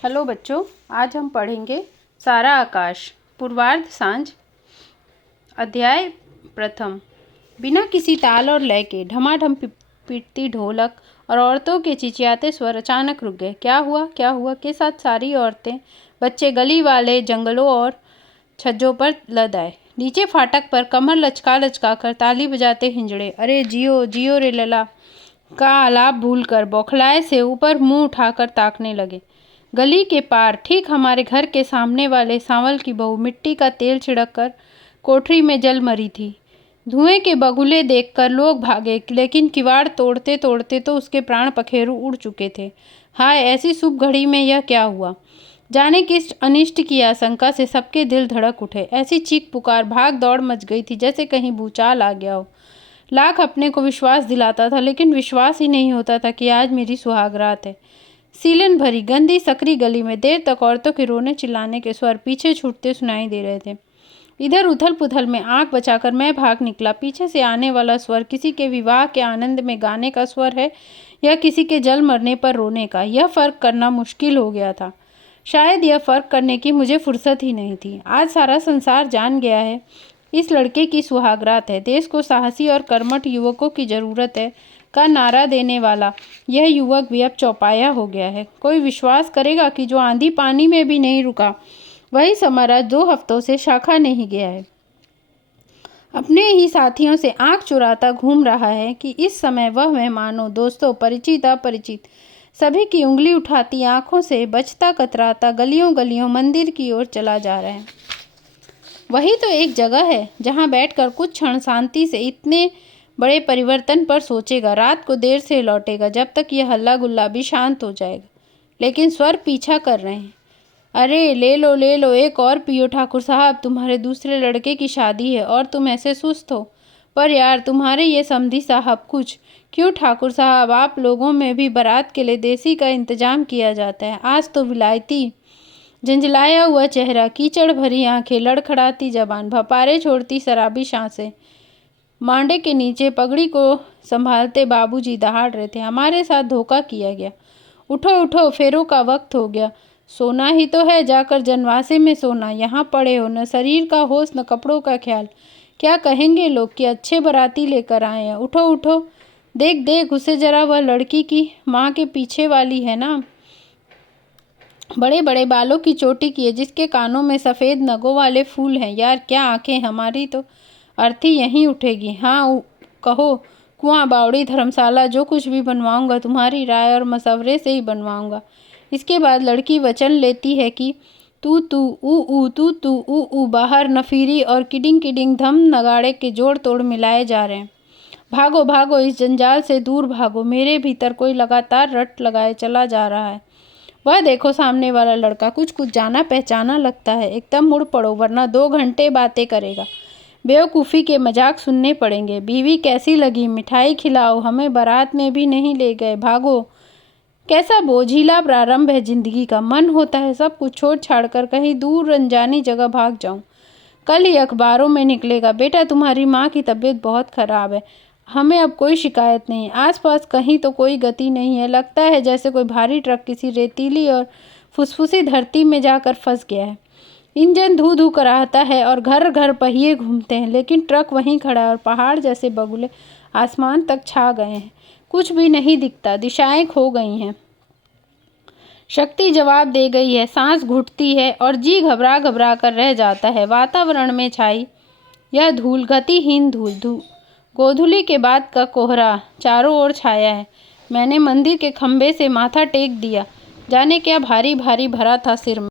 Hello बच्चों, आज हम पढ़ेंगे सारा आकाश पूर्वार्ध सांझ। अध्याय प्रथम। बिना किसी ताल और लय के ढमाढम पीटती ढोलक और औरतों के चिचियाते स्वर अचानक रुक गए। क्या हुआ के साथ सारी औरतें, बच्चे गली वाले जंगलों और छज्जों पर लद आए। नीचे फाटक पर कमर लचका लचका कर ताली बजाते हिंजड़े अरे जियो जियो रे लला का आलाप भूलकर बौखलाए से ऊपर मुंह उठाकर ताकने लगे। गली के पार ठीक हमारे घर के सामने वाले सांवल की बहू मिट्टी का तेल छिड़क कर कोठरी में जल मरी थी। धुएं के बगुले देखकर लोग भागे, लेकिन किवाड़ तोड़ते तोड़ते तो उसके प्राण पखेरु उड़ चुके थे। हाय, ऐसी शुभ घड़ी में यह क्या हुआ? जाने किस अनिष्ट की आशंका से सबके दिल धड़क उठे। ऐसी चीख पुकार भाग दौड़ मच गई थी जैसे कहीं भूचाल आ गया हो। लाख अपने को विश्वास दिलाता था, लेकिन विश्वास ही नहीं होता था कि आज मेरी सुहागरात है। सीलन भरी गंदी सकरी गली में देर तक औरतों के रोने चिल्लाने के स्वर पीछे छूटते सुनाई दे रहे थे। इधर उथल पुथल में आंख बचाकर मैं भाग निकला। पीछे से आने वाला स्वर किसी के विवाह के आनंद में गाने का स्वर है या किसी के जल मरने पर रोने का, यह फर्क करना मुश्किल हो गया था। शायद यह फर्क करने की मुझे फुर्सत ही नहीं थी। आज सारा संसार जान गया है इस लड़के की सुहागरात है। देश को साहसी और कर्मठ युवकों की जरूरत है का नारा देने वाला यह युवक भी अब चौपाया हो गया है। कोई विश्वास करेगा कि जो आंधी पानी में भी नहीं रुका, वही समर 2 हफ्तों से शाखा नहीं गया है। अपने ही साथियों से आंख चुराता घूम रहा है कि इस समय वह मेहमानों, दोस्तों, परिचित अपरिचित सभी की उंगली उठाती आंखों से बचता कतराता गलियों गलियों मंदिर की ओर चला जा रहा है। वही तो एक जगह है जहां बैठकर कुछ क्षण शांति से इतने बड़े परिवर्तन पर सोचेगा। रात को देर से लौटेगा, जब तक यह हल्ला गुल्ला भी शांत हो जाएगा। लेकिन स्वर पीछा कर रहे हैं। अरे ले लो एक और पियो ठाकुर साहब, तुम्हारे दूसरे लड़के की शादी है और तुम ऐसे सुस्त हो। पर यार, तुम्हारे ये समधी साहब कुछ क्यों ठाकुर साहब, आप लोगों में भी बारात के लिए देसी का इंतजाम किया जाता है। आज तो विलायती। झंझलाया हुआ चेहरा, कीचड़ भरी आंखें, लड़खड़ाती जबान, भपारे छोड़ती शराबी सांसें। मांडे के नीचे पगड़ी को संभालते बाबूजी दहाड़ रहे थे। हमारे साथ धोखा किया गया। उठो उठो, फेरों का वक्त हो गया। सोना ही तो है, जाकर जनवासे में सोना। यहाँ पड़े हो, न शरीर का होश न कपड़ों का ख्याल। क्या कहेंगे लोग कि अच्छे बाराती लेकर आए हैं। उठो उठो, देख देख उसे जरा, वह लड़की की माँ के पीछे वाली है ना, बड़े बड़े बालों की चोटी की है, जिसके कानों में सफ़ेद नगों वाले फूल हैं। यार क्या आंखें, हमारी तो अर्थी यहीं उठेगी। हाँ कहो, कुआं, बावड़ी, धर्मशाला, जो कुछ भी बनवाऊंगा तुम्हारी राय और मशवरे से ही बनवाऊंगा। इसके बाद लड़की वचन लेती है कि तू तू ऊ बाहर नफीरी और किडिंग किडिंग धम नगाड़े के जोड़ तोड़ मिलाए जा रहे हैं। भागो भागो, इस जंजाल से दूर भागो। मेरे भीतर कोई लगातार रट लगाए चला जा रहा है। वह देखो, सामने वाला लड़का कुछ कुछ जाना पहचाना लगता है। एकदम मुड़ पड़ो, वरना 2 घंटे बातें करेगा। बेवकूफ़ी के मजाक सुनने पड़ेंगे। बीवी कैसी लगी, मिठाई खिलाओ, हमें बारात में भी नहीं ले गए, भागो। कैसा बोझिला प्रारंभ है जिंदगी का। मन होता है सब कुछ छोड़ छाड़ कर कहीं दूर अनजानी जगह भाग जाऊं। कल ही अखबारों में निकलेगा, बेटा तुम्हारी माँ की तबीयत बहुत खराब है। हमें अब कोई शिकायत नहीं। आसपास कहीं तो कोई गति नहीं है। लगता है जैसे कोई भारी ट्रक किसी रेतीली और फुसफुसी धरती में जाकर फंस गया है। इंजन धू धू कराहता है और घर घर पहिए घूमते हैं, लेकिन ट्रक वहीं खड़ा है और पहाड़ जैसे बगुले आसमान तक छा गए हैं। कुछ भी नहीं दिखता, दिशाएं खो गई हैं। शक्ति जवाब दे गई है। सांस घुटती है और जी घबरा घबरा कर रह जाता है। वातावरण में छाई यह धूल, गतिहीन धूल, गोधूली के बाद का कोहरा चारों ओर छाया है। मैंने मंदिर के खंभे से माथा टेक दिया। जाने क्या भारी भारी भरा था सिर में।